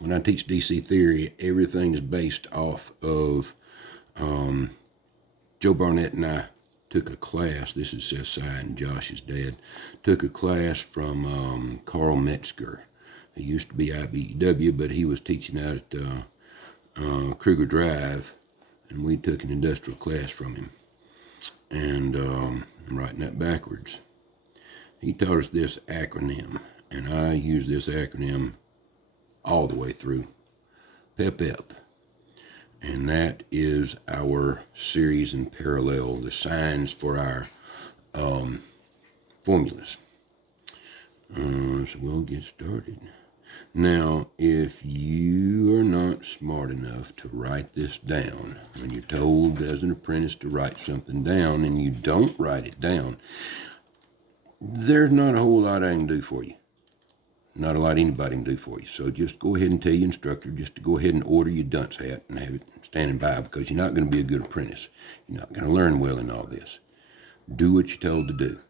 when I teach DC theory, everything is based off of Joe Barnett and I took a class. This is Seth Sy and Josh's dad. Took a class from Carl Metzger. He used to be IBEW, but he was teaching out at Kruger Drive, and we took an industrial class from him. And I'm writing that backwards. He taught us this acronym, and I use this acronym all the way through. PEP. And that is our series and parallel, the signs for our formulas. So we'll get started. Now, if you are not smart enough to write this down, when you're told as an apprentice to write something down and you don't write it down, there's not a whole lot I can do for you. Not a lot anybody can do for you. So just go ahead and tell your instructor just to go ahead and order your dunce hat and have it standing by, because you're not going to be a good apprentice. You're not going to learn well in all this. Do what you're told to do.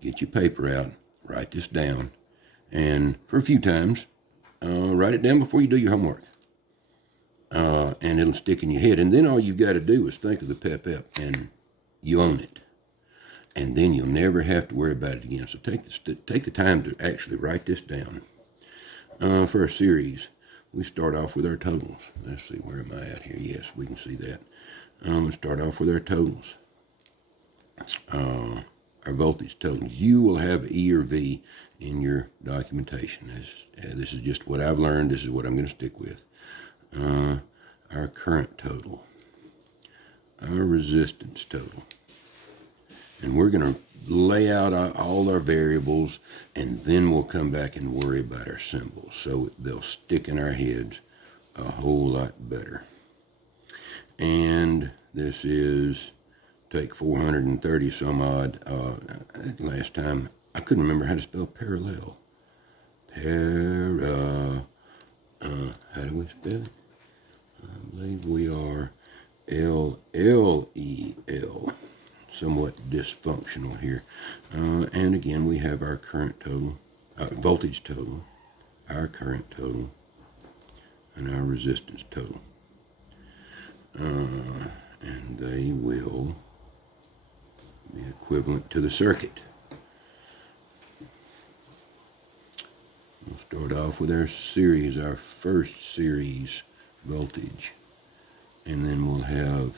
Get your paper out, write this down, and for a few times, write it down before you do your homework. And it'll stick in your head. And then all you've got to do is think of the PEP, and you own it. And then you'll never have to worry about it again. So take the time to actually write this down. For our series, we start off with our totals. Let's see, where am I at here? Yes, we can see that. Let's start off with our totals. Our voltage totals. You will have E or V in your documentation. This is just what I've learned. This is what I'm going to stick with. Our current total. Our resistance total. And we're going to lay out all our variables, and then we'll come back and worry about our symbols. So they'll stick in our heads a whole lot better. And this is, take 430 some odd. Last time, I couldn't remember how to spell parallel. How do we spell it? I believe we are L-L-E-L. Somewhat dysfunctional here. And again, we have our current total, voltage total, our current total, and our resistance total. And they will be equivalent to the circuit. We'll start off with our series, our first series voltage, and then we'll have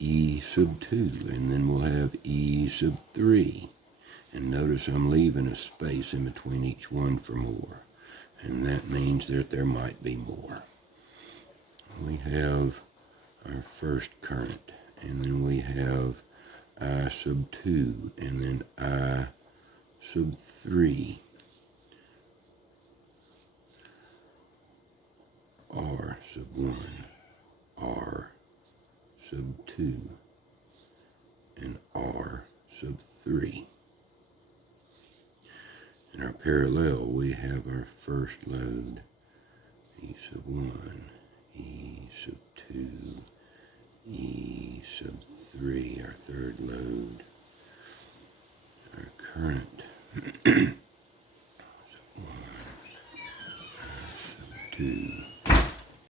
E sub 2, and then we'll have E sub 3. And notice I'm leaving a space in between each one for more. And that means that there might be more. We have our first current, and then we have I sub 2, and then I sub 3. R sub 1, R sub 2, and R sub 3. In our parallel, we have our first load, E sub 1, E sub 2, E sub 3, our third load. Our current